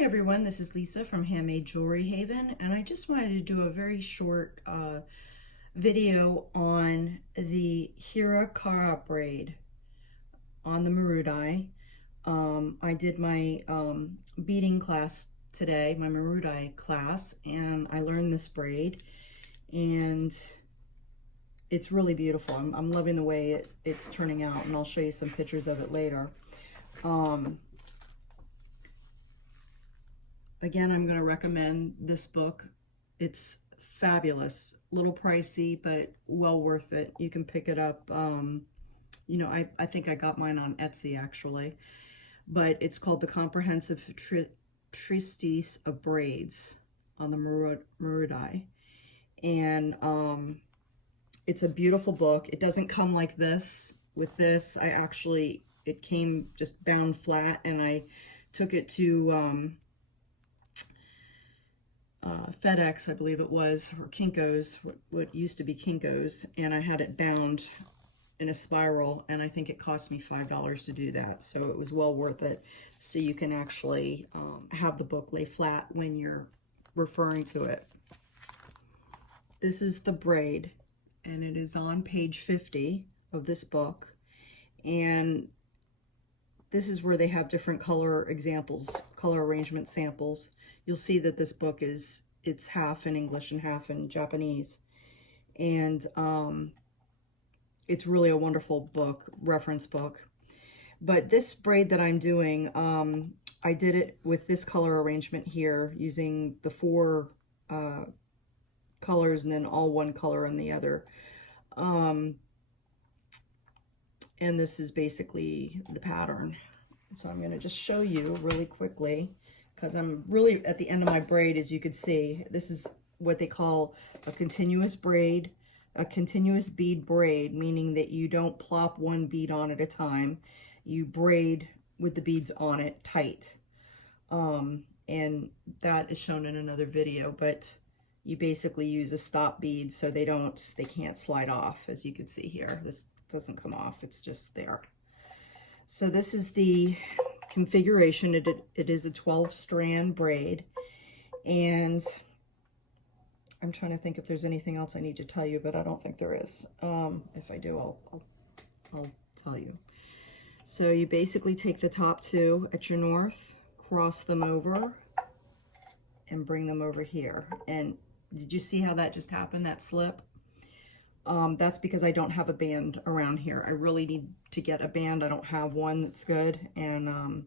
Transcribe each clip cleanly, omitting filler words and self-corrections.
Hi everyone, this is Lisa from Handmade Jewelry Haven, and I just wanted to do a very short video on the Hira Kara braid on the Marudai. I did my beading class today, my Marudai class, and I learned this braid, and it's really beautiful. I'm loving the way it's turning out, and I'll show you some pictures of it later. Again, I'm going to recommend this book. It's fabulous, a little pricey, but well worth it. You can pick it up. You know, I think I got mine on Etsy actually, but it's called The Comprehensive Treatise of Braids on the Marudai. And it's a beautiful book. It doesn't come like this. With this, it came just bound flat, and I took it to FedEx, I believe it was, or Kinko's, what used to be Kinko's, and I had it bound in a spiral, and I think it cost me $5 to do that, so it was well worth it. So you can actually have the book lay flat when you're referring to it. This is the braid, and it is on page 50 of this book, and this is where they have different color examples, color arrangement samples. You'll see that this book it's half in English and half in Japanese. And it's really a wonderful book, reference book. But this braid that I'm doing, I did it with this color arrangement here, using the 4 colors and then all one color in the other. And this is basically the pattern. So I'm going to just show you really quickly, because I'm really at the end of my braid. As you could see, this is what they call a continuous braid, a continuous bead braid, meaning that you don't plop one bead on at a time. You braid with the beads on it tight. And that is shown in another video, but you basically use a stop bead so they can't slide off. As you can see here, this doesn't come off, it's just there. So this is the configuration. It is a 12-strand braid, and I'm trying to think if there's anything else I need to tell you, but I don't think there is. If I do, I'll tell you. So you basically take the top 2 at your north, cross them over, and bring them over here. And did you see how that just happened, that slip? That's because I don't have a band around here. I really need to get a band. I don't have one that's good, and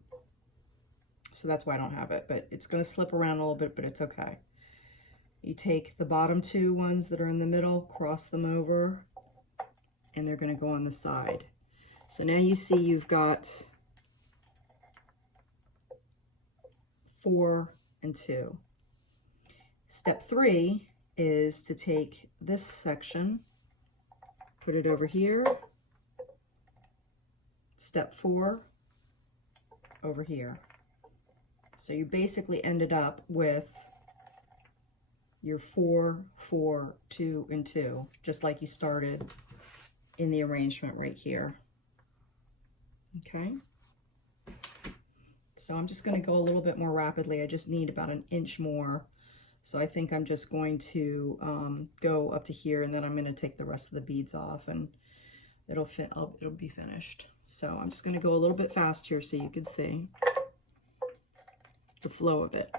so that's why I don't have it. But it's going to slip around a little bit, but it's okay. You take the bottom 2 ones that are in the middle, cross them over, and they're going to go on the side. So now you see you've got 4 and 2. Step 3 is to take this section, put it over here. Step 4, over here. So you basically ended up with your 4, 4, 2, and 2, just like you started in the arrangement right here. Okay. So I'm just going to go a little bit more rapidly. I just need about an inch more. So I think I'm just going to go up to here, and then I'm going to take the rest of the beads off, and it'll be finished. So I'm just going to go a little bit fast here so you can see the flow of it.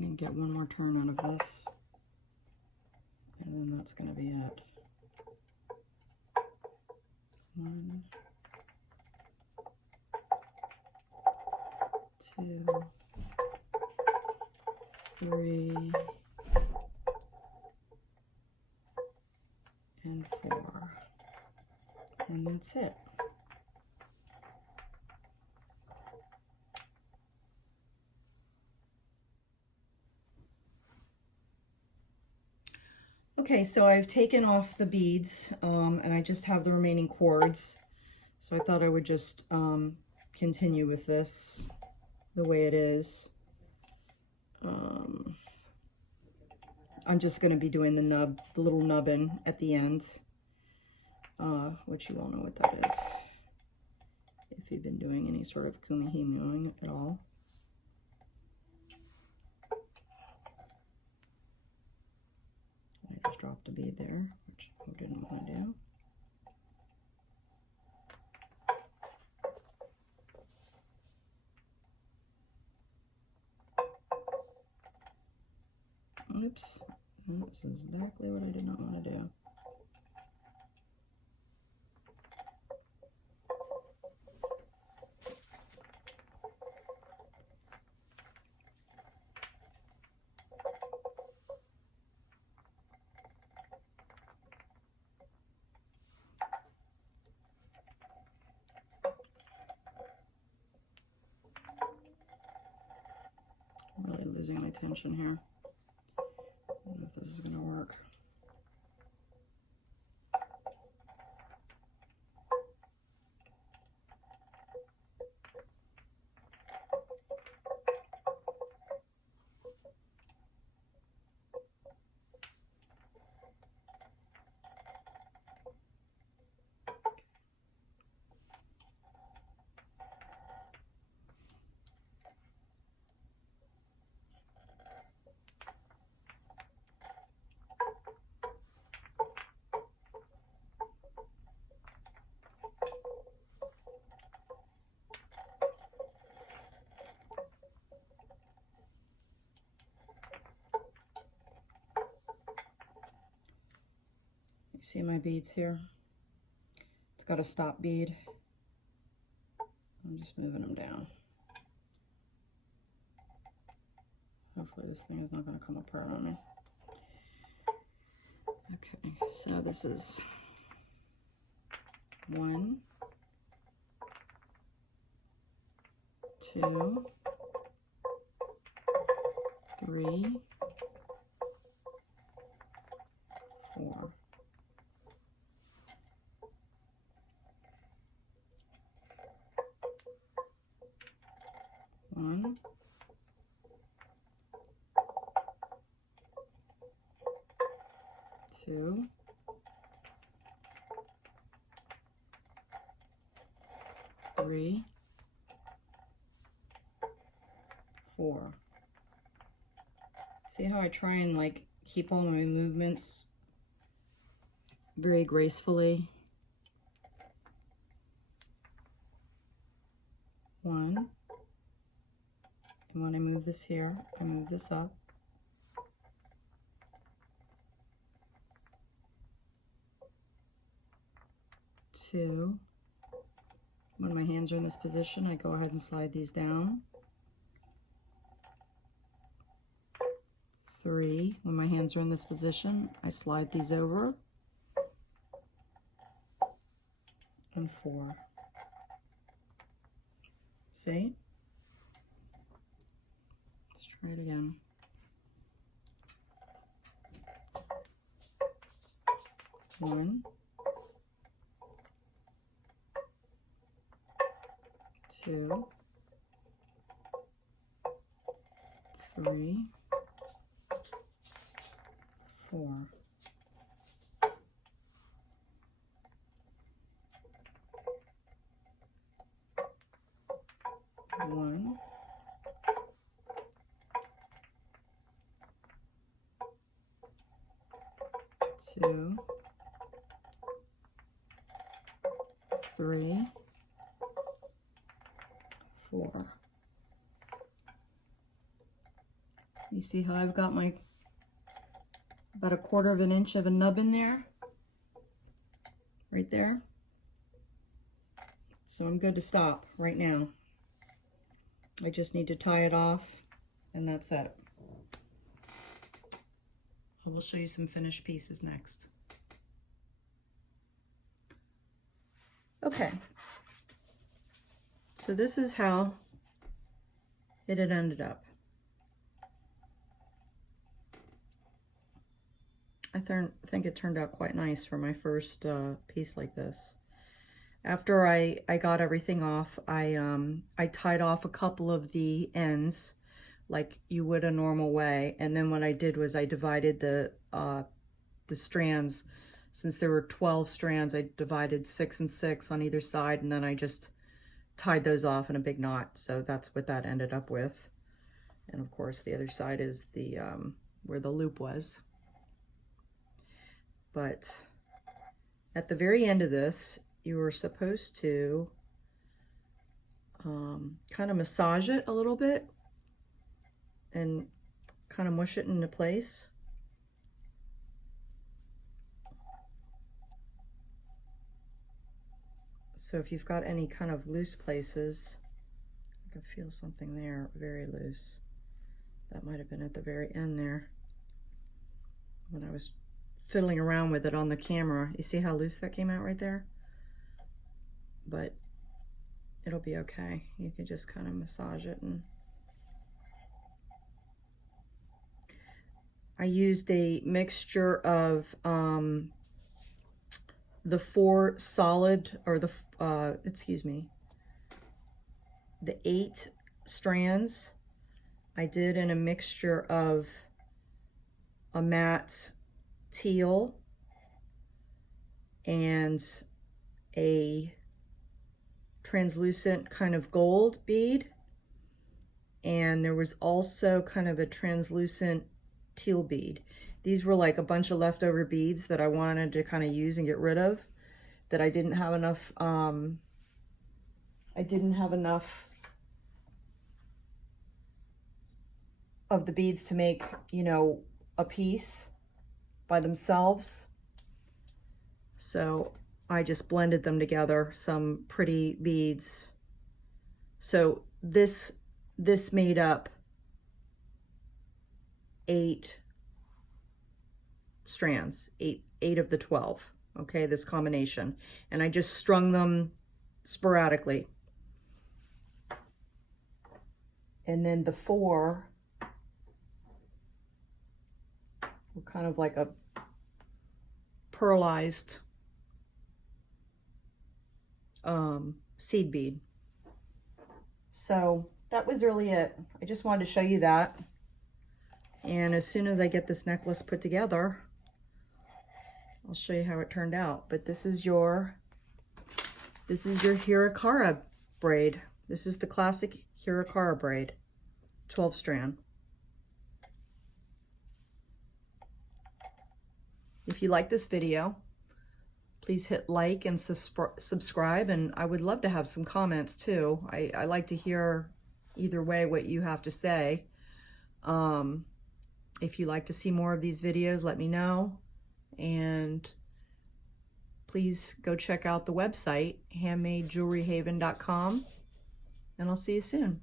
I'm going to get one more turn out of this, and then that's going to be it. 1, 2, 3, and 4, and that's it. Okay, so I've taken off the beads, and I just have the remaining cords. So I thought I would just continue with this the way it is. I'm just going to be doing the nub, the little nubbin at the end, which you all know what that is, if you've been doing any sort of kumihimoing at all. I just dropped a bead there, which I didn't want to do. Oops, this is exactly what I did not want to do. I'm really losing my tension here. I don't know if this is going to work. You see my beads here? It's got a stop bead. I'm just moving them down. Hopefully this thing is not going to come apart on me. Okay, so this is 1, 2, 3, 4. 1, 2, 3, 4. See how I try and like keep all my movements very gracefully? 1. And when I move this here, I move this up. 2. When my hands are in this position, I go ahead and slide these down. 3. When my hands are in this position, I slide these over. And 4. See? Let's try it again. 1, 2, 3, 4. 1, 2, 3, 4. You see how I've got my about 1/4 of an inch of a nub in there, right there. So I'm good to stop right now. I just need to tie it off, and that's it. I will show you some finished pieces next. Okay, so this is how it had ended up. I think it turned out quite nice for my first piece like this. After I got everything off, I tied off a couple of the ends like you would a normal way, and then what I did was I divided the strands. Since there were 12 strands, I divided 6 and 6 on either side, and then I just tied those off in a big knot. So that's what that ended up with. And of course the other side is the where the loop was. But at the very end of this, you were supposed to kind of massage it a little bit and kind of mush it into place. So if you've got any kind of loose places, I can feel something there, very loose. That might have been at the very end there when I was fiddling around with it on the camera. You see how loose that came out right there? But it'll be okay. You can just kind of massage it. And I used a mixture of the 4 solid, or the the 8 strands I did in a mixture of a matte teal and a translucent kind of gold bead, and there was also kind of a translucent teal bead. These were like a bunch of leftover beads that I wanted to kind of use and get rid of, that I didn't have enough of the beads to make, you know, a piece by themselves. So I just blended them together, some pretty beads. So this made up 8 strands, eight of the 12, okay, this combination. And I just strung them sporadically. And then the 4 were kind of like a pearlized seed bead. So that was really it. I just wanted to show you that. And as soon as I get this necklace put together, I'll show you how it turned out. But this is your Hira Kara braid. This is the classic Hira Kara braid, 12 strand. If you like this video, please hit like and subscribe, and I would love to have some comments too. I like to hear either way what you have to say. If you'd like to see more of these videos, let me know. And please go check out the website, handmadejewelryhaven.com, and I'll see you soon.